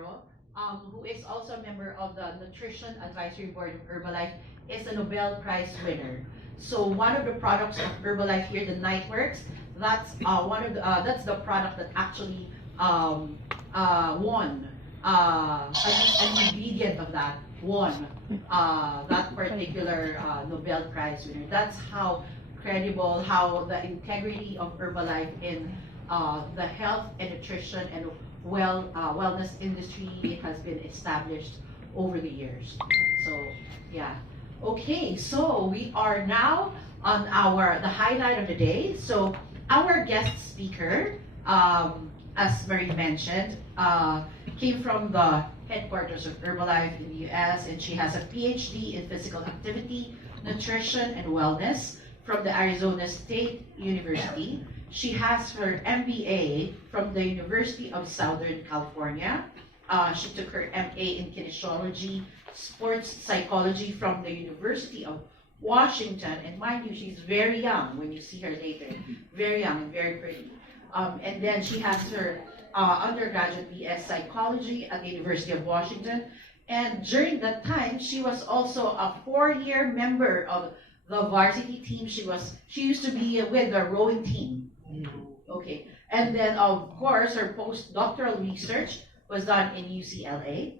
Navarro, who is also a member of the Nutrition Advisory Board of Herbalife, is a Nobel Prize winner. So one of the products of Herbalife here, the Nightworks, that's that's the product that actually won an ingredient of that won that particular Nobel Prize winner. That's how credible, how the integrity of Herbalife in the health and nutrition and wellness industry has been established over the years. So yeah. Okay, so we are now on the highlight of the day. So our guest speaker, as Marie mentioned, came from the headquarters of Herbalife in the US, and she has a PhD in physical activity, nutrition, and wellness from the Arizona State University. She has her MBA from the University of Southern California. She took her MA in kinesiology, sports psychology from the University of Washington. And mind you, she's very young when you see her later. Very young and very pretty. And then she has her undergraduate BS psychology at the University of Washington. And during that time, she was also a 4-year member of the varsity team. She used to be with the rowing team. Okay. And then, of course, her postdoctoral research was done in UCLA.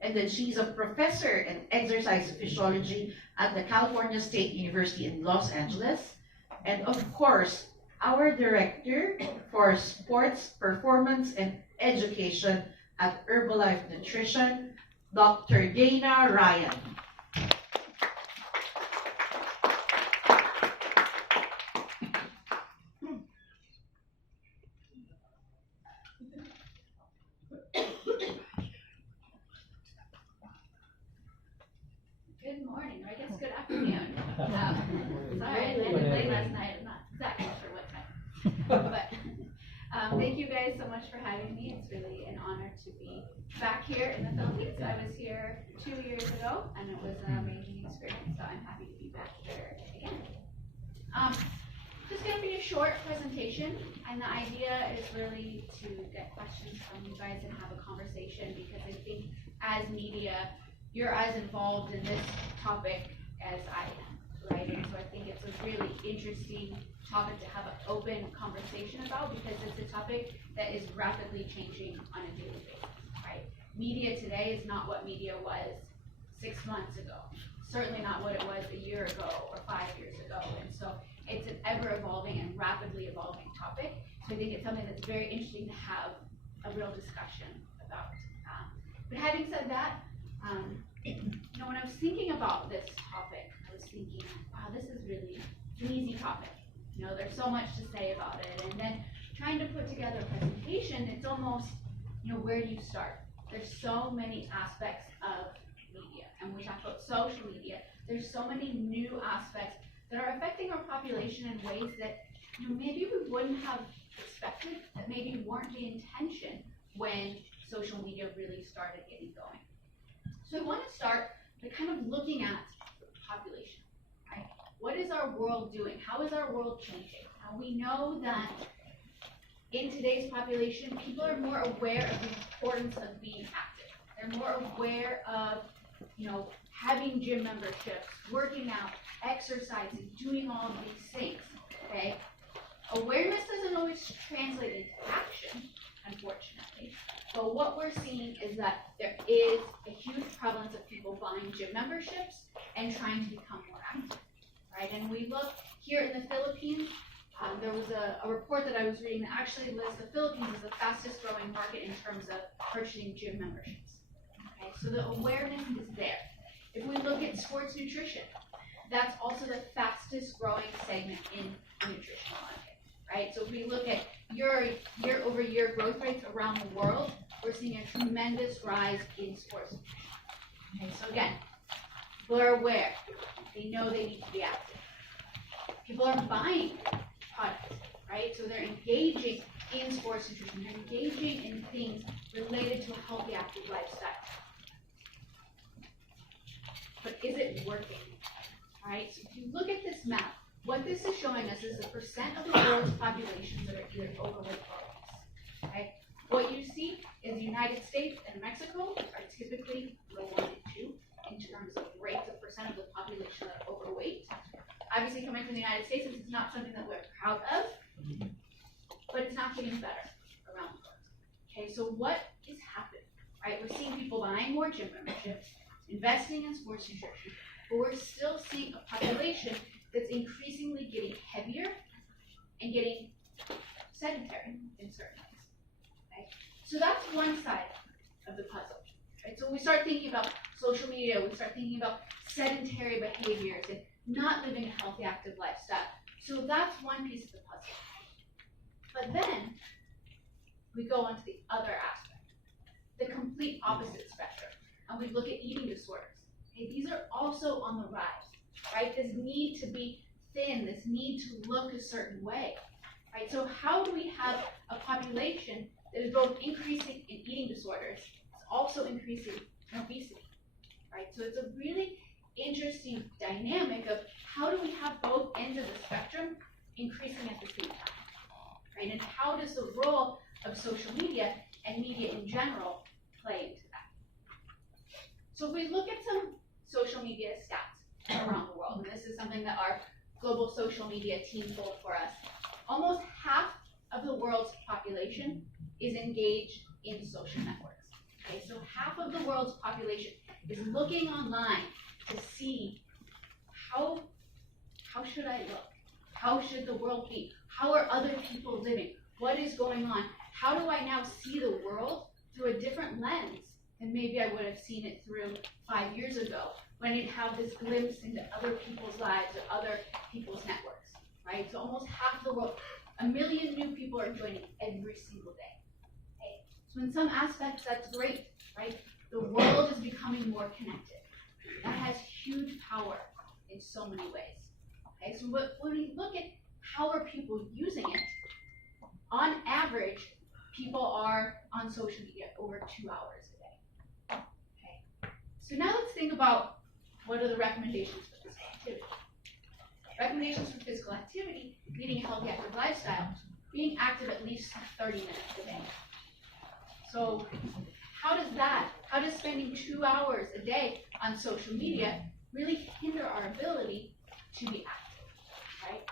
And then she's a professor in exercise physiology at the California State University in Los Angeles. And of course, our director for sports, performance, and education at Herbalife Nutrition, Dr. Dana Ryan. Good morning, or I guess good afternoon. Sorry, I landed late last night. I'm not exactly sure what time. But thank you guys so much for having me. It's really an honor to be back here in the Philippines. I was here 2 years ago, and it was an amazing experience. So I'm happy to be back here again. Just going to be a short presentation, and the idea is really to get questions from you guys and have a conversation, because I think as media, you're as involved in this topic as I am, right? And so I think it's a really interesting topic to have an open conversation about, because it's a topic that is rapidly changing on a daily basis, right? Media today is not what media was 6 months ago, certainly not what it was a year ago or 5 years ago. And so it's an ever-evolving and rapidly evolving topic. So I think it's something that's very interesting to have a real discussion about. But having said that, when I was thinking about this topic, I was thinking, wow, this is really an easy topic. There's so much to say about it. And then trying to put together a presentation, it's almost, where do you start? There's so many aspects of media. And when we talk about social media, there's so many new aspects that are affecting our population in ways that maybe we wouldn't have expected, that maybe weren't the intention when social media really started getting going. So I want to start by kind of looking at population, right? What is our world doing? How is our world changing? Now we know that in today's population, people are more aware of the importance of being active. They're more aware of, having gym memberships, working out, exercising, doing all of these things, okay? Awareness doesn't always translate into action, unfortunately. But what we're seeing is that there is a huge prevalence of people buying gym memberships and trying to become more active, right? And we look here in the Philippines, there was a report that I was reading that actually lists the Philippines as the fastest growing market in terms of purchasing gym memberships. Okay, so the awareness is there. If we look at sports nutrition, that's also the fastest growing segment in the nutritional market, right? So if we look at year-over-year growth rates around the world, we're seeing a tremendous rise in sports nutrition. Okay, so again, people are aware. They know they need to be active. People are buying products, right? So they're engaging in sports nutrition. They're engaging in things related to a healthy, active lifestyle. But is it working? All right, so if you look at this map, what this is showing us is the percent of the world's population that are either overweight or obese. Okay? what you see is the United States and Mexico are typically the 1 and 2 in terms of rates of percent of the population that are overweight. Obviously, coming from the United States, this is not something that we're proud of, but it's not getting better around the world. Okay, so what is happening? Right, we're seeing people buying more gym memberships, investing in sports nutrition, but we're still seeing a population that's increasingly getting heavier and getting sedentary in certain ways. Okay? So that's one side of the puzzle. Right? So we start thinking about social media, we start thinking about sedentary behaviors and not living a healthy, active lifestyle. So that's one piece of the puzzle. But then we go on to the other aspect, the complete opposite spectrum, and we look at eating disorders. Okay? These are also on the rise, right? This need to be thin, this need to look a certain way, right? So how do we have a population that is both increasing in eating disorders, it's also increasing in obesity, right? So it's a really interesting dynamic of how do we have both ends of the spectrum increasing at the same time, right? And how does the role of social media and media in general play into that? So if we look at some social media stats around the world, and this is something that our global social media team pulled for us, almost half of the world's population is engaged in social networks. Okay, so half of the world's population is looking online to see how should I look? How should the world be? How are other people living? What is going on? How do I now see the world through a different lens than maybe I would have seen it through 5 years ago, when you'd have this glimpse into other people's lives or other people's networks, right? So almost half the world, 1 million new people are joining every single day. Okay? So in some aspects, that's great, right? The world is becoming more connected. That has huge power in so many ways. Okay, so when we look at how are people using it, on average, people are on social media over 2 hours a day. Okay, so now let's think about what are the recommendations for physical activity. Recommendations for physical activity, leading a healthy, active lifestyle, being active at least 30 minutes a day. So how does spending 2 hours a day on social media really hinder our ability to be active, right?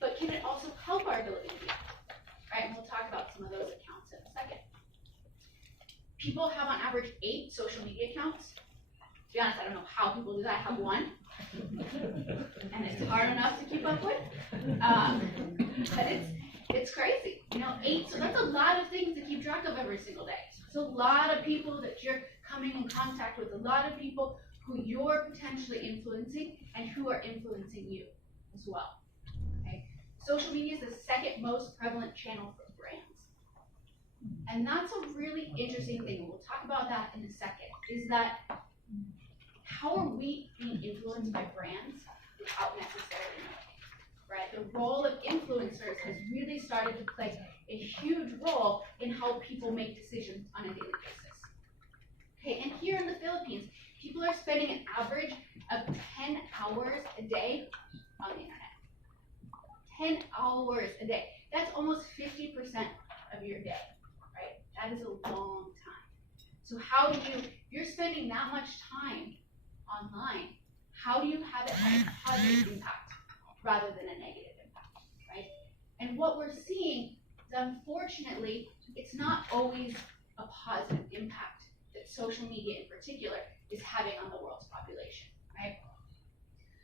But can it also help our ability to be active, right? And we'll talk about some of those accounts in a second. People have on average 8 social media accounts. To be honest, I don't know how people do that. I have 1, and it's hard enough to keep up with. But it's crazy, 8. So that's a lot of things to keep track of every single day. It's a lot of people that you're coming in contact with, a lot of people who you're potentially influencing and who are influencing you as well. Okay? Social media is the second most prevalent channel for brands. And that's a really interesting thing. We'll talk about that in a second, is that how are we being influenced by brands without necessarily knowing, right? The role of influencers has really started to play a huge role in how people make decisions on a daily basis. Okay, and here in the Philippines, people are spending an average of 10 hours a day on the internet. 10 hours a day. That's almost 50% of your day, right? That is a long time. So how do you're spending that much time online, how do you have it have a positive impact rather than a negative impact, right? And what we're seeing is, unfortunately, it's not always a positive impact that social media in particular is having on the world's population, right?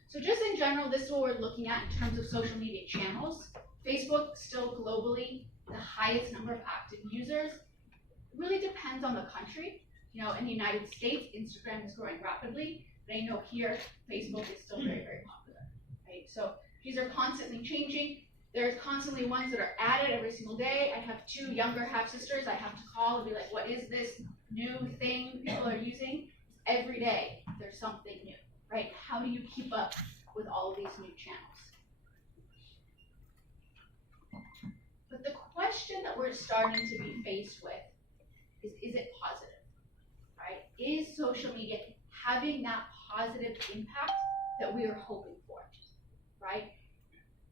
So just in general, this is what we're looking at in terms of social media channels. Facebook still globally the highest number of active users. It really depends on the country. In the United States, Instagram is growing rapidly. But I know here, Facebook is still very, very popular, right? So these are constantly changing. There's constantly ones that are added every single day. I have 2 younger half-sisters I have to call and be like, what is this new thing people are using? Every day, there's something new, right? How do you keep up with all of these new channels? But the question that we're starting to be faced with is it positive, right? Is social media having that positive impact that we are hoping for, right?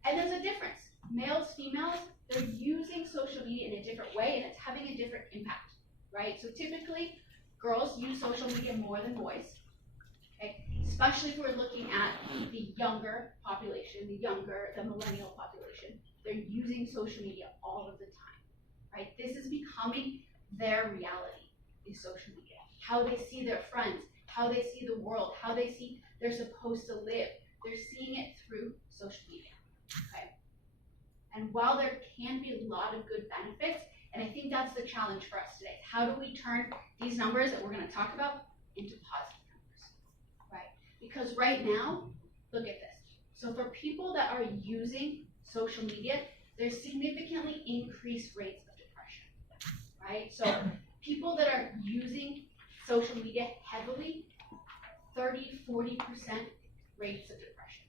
And there's a difference. Males, females, they're using social media in a different way and it's having a different impact, right? So typically, girls use social media more than boys, okay? Especially if we're looking at the younger population, the millennial population. They're using social media all of the time, right? This is becoming their reality, is social media. How they see their friends, how they see the world, how they see they're supposed to live. They're seeing it through social media, okay? And while there can be a lot of good benefits, and I think that's the challenge for us today, how do we turn these numbers that we're gonna talk about into positive numbers, right? Because right now, look at this. So for people that are using social media, there's significantly increased rates of depression, right? So people that are using social media heavily, 30, 40% rates of depression.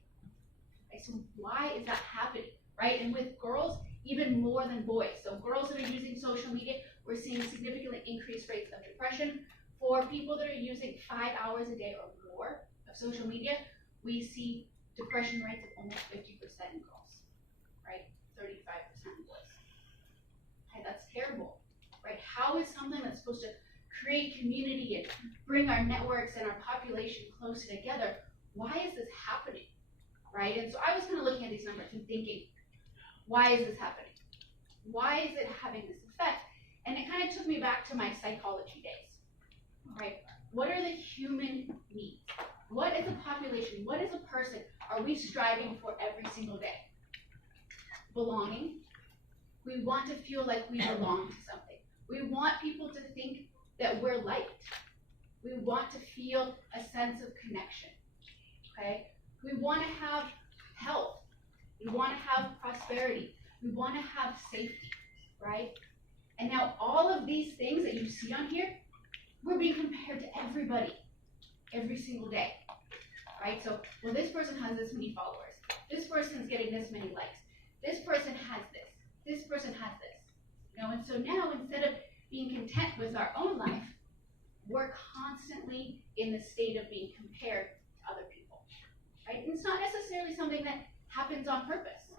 Okay, so why is that happening, right? And with girls, even more than boys. So girls that are using social media, we're seeing significantly increased rates of depression. For people that are using 5 hours a day or more of social media, we see depression rates of almost 50% in girls, right? 35% in boys. Okay, that's terrible, right? How is something that's supposed to create community and bring our networks and our population closer together, why is this happening, right? And so I was kind of looking at these numbers and thinking, why is this happening? Why is it having this effect? And it kind of took me back to my psychology days, right? What are the human needs? What is a population? What is a person are we striving for every single day? Belonging. We want to feel like we belong to something. We want people to think that we're liked. We want to feel a sense of connection, okay? We want to have health. We want to have prosperity. We want to have safety, right? And now all of these things that you see on here, we're being compared to everybody every single day, right? So, well, this person has this many followers. This person's getting this many likes. This person has this. This person has this. You know, and so now instead of being content with our own life, we're constantly in the state of being compared to other people, right? And it's not necessarily something that happens on purpose.